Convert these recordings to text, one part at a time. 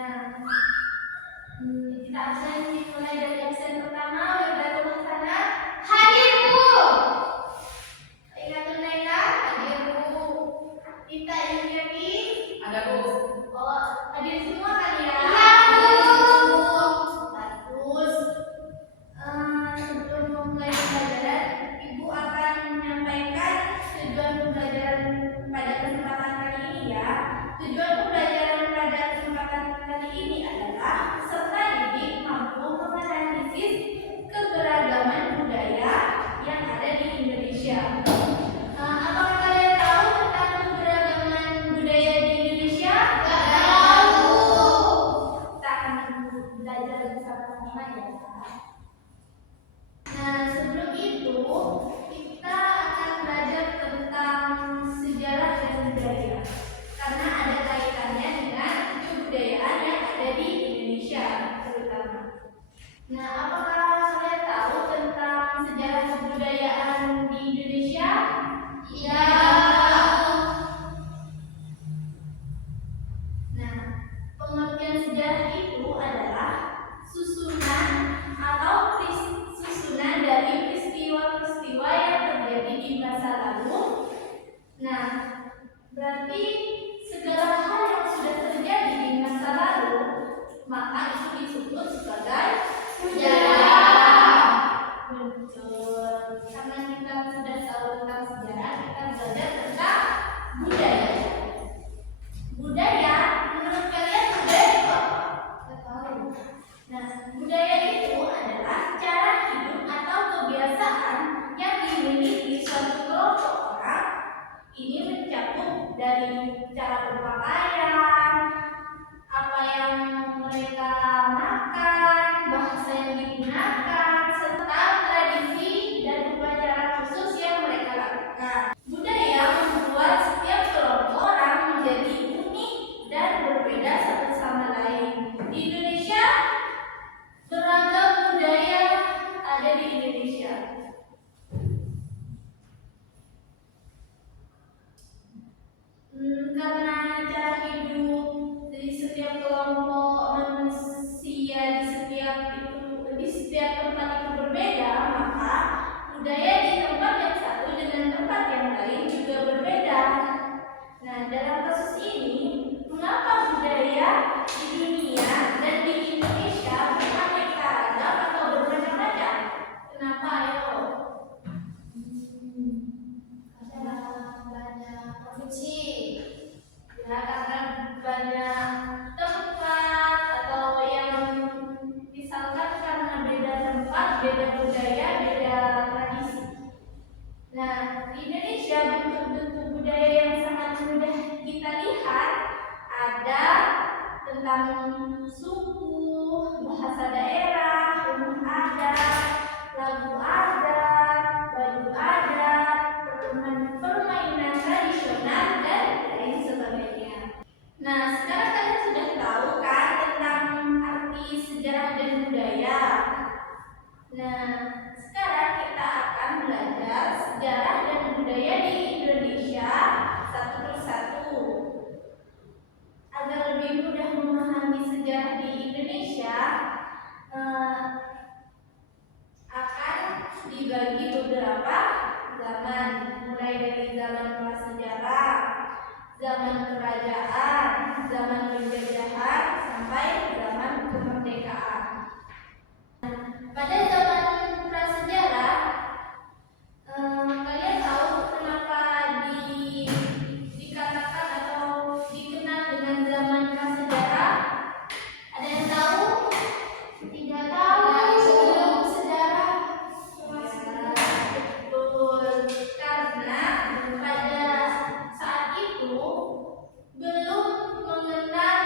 Nah, kita absen dimulai dari absen pertama. Udah datang sana. Hadir Bu. Ingat Naila, hadir Bu. Kita Yuniati, Ada Bu. Oh, hadir semua kan ya? Iya Bu. Bagus. Sebelum memulai pembelajaran, Ibu akan menyampaikan tujuan pembelajaran pada kesempatan kali ini ya. Tujuan pembelajaran pada kesempatan kali ini adalah peserta didik mampu menganalisis keberagaman budaya yang ada di Indonesia. Apakah kalian tahu tentang keberagaman budaya di Indonesia? Tahu. Kita akan belajar bersama-sama ya. Nah, sebelum itu kita akan belajar tentang sejarah dan budaya karena ada kaitannya dengan kebudayaan yang ada di Indonesia terutama. Nah, apakah kalian tahu tentang sejarah kebudayaan di Indonesia? Iya. Nah, pengertian sejarah itu adalah susunan atau susunan dari peristiwa-peristiwa yang terjadi di masa lalu. Nah, berarti segala hal yang sudah terjadi di masa lalu, maka itu disebut sebagai Sejarah. Betul. Karena kita sudah tahu tentang sejarah, kita belajar tentang budaya. Budaya, menurut kalian budaya itu apa? Nggak tahu. Nah, budaya itu adalah cara hidup atau kebiasaan yang dimiliki suatu kelompok orang. Ini mencakup dari cara berpakaian, apa yang mereka makan, bahasa yang digunakan, serta tradisi dan upacara khusus yang mereka lakukan. Budaya membuat setiap kelompok orang menjadi unik dan berbeda satu sama lain. Di Indonesia, beragam budaya ada di Indonesia. Karena cara hidup di setiap kelompok manusia di setiap tempat itu berbeda, maka budaya di tempat yang satu dengan tempat yang lain juga berbeda. Nah, dalam kasus ini, mengapa budaya di dunia dan di Indonesia beraneka ragam atau bermacam-macam? Kenapa? Ayo. Karena banyak provinsi. Ya, karena banyak tempat atau yang misalkan karena beda tempat, beda budaya, beda tradisi. Nah, di Indonesia bentuk-bentuk budaya yang sangat mudah kita lihat ada tentang suku, bahasa daerah, rumah adat, lagu adat, baju adat, permainan tradisional dan lain sebagainya. Nah, sekarang kalian sudah tahu kan tentang arti sejarah dan budaya. Nah, sekarang kita akan belajar sejarah dan budaya di Indonesia satu persatu. Agar lebih mudah memahami sejarah di Indonesia, akan dibagi beberapa zaman, mulai dari zaman prasejarah, zaman kerajaan, zaman penjajahan, sampai zaman kemerdekaan. Pada zaman prasejarah, kalian tahu kenapa dikatakan atau dikenal dengan zaman prasejarah? Ada yang tahu? Tidak tahu. Sebelum sejarah. Betul. Karena pada saat itu belum mengenal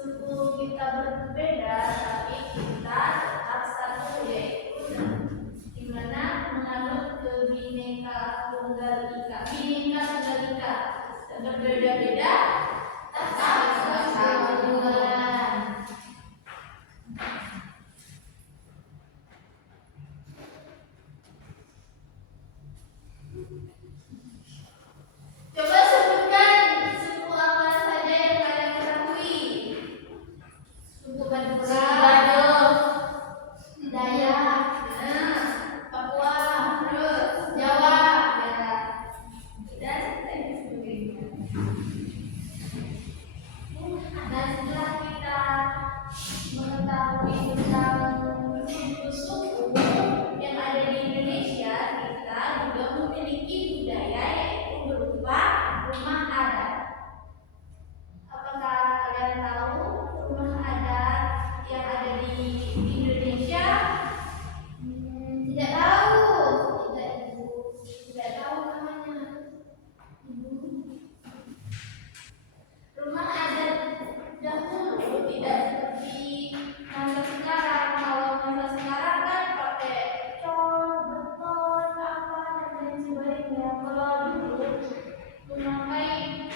Suku kita berbeda, tapi kita tetap satu, yaitu di mana menganut Bhinneka Tunggal Ika. Berbeda-beda, tetap persatuan. Coba sebutkan suku apa saja yang kalian ketahui. Suku Madura, Dayak, Papua, terus Jawa, dan lain sebagainya. Nah, setelah kita mengetahui tentang suku-suku yang ada di Indonesia, kita juga memiliki budaya yaitu berupa rumah adat. Apakah kalian tahu rumah adat yang ada di Indonesia? tidak tahu, tidak ibu, tidak tahu namanya. Rumah adat dahulu tidak seperti masa sekarang. Kalau masa sekarang kan pakai cor, beton, apa dan lain sebagainya. Kalau dulu rumah kain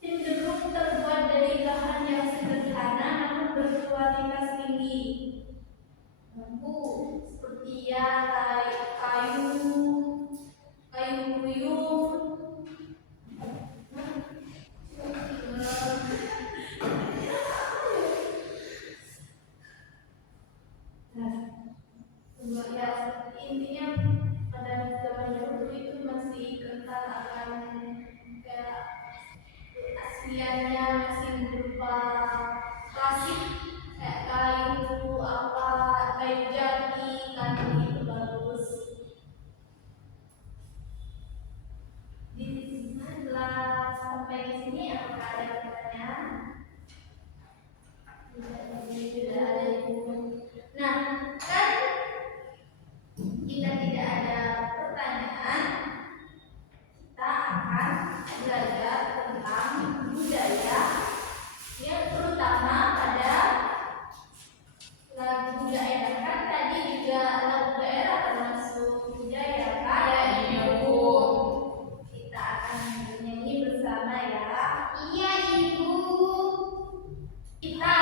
cenderung terbuat dari bahan yang sederhana namun berkualitas tinggi. Bambu seperti kayu buyung. Ya, intinya pada zaman dahulu itu masih kental akan kayak asliannya, masih berupa klasik kayak kayu apa, kayu jati kan begitu bagus. Setelah sampai di sini apakah ada pertanyaan? Tidak ada ibu. Nah, kan jika tidak ada pertanyaan, kita akan belajar tentang budaya yang terutama pada lagu daerah. Kan tadi juga lagu daerah termasuk budaya kan? Ya, ibu. Kita akan bernyanyi bersama ya. Iya ibu. Kita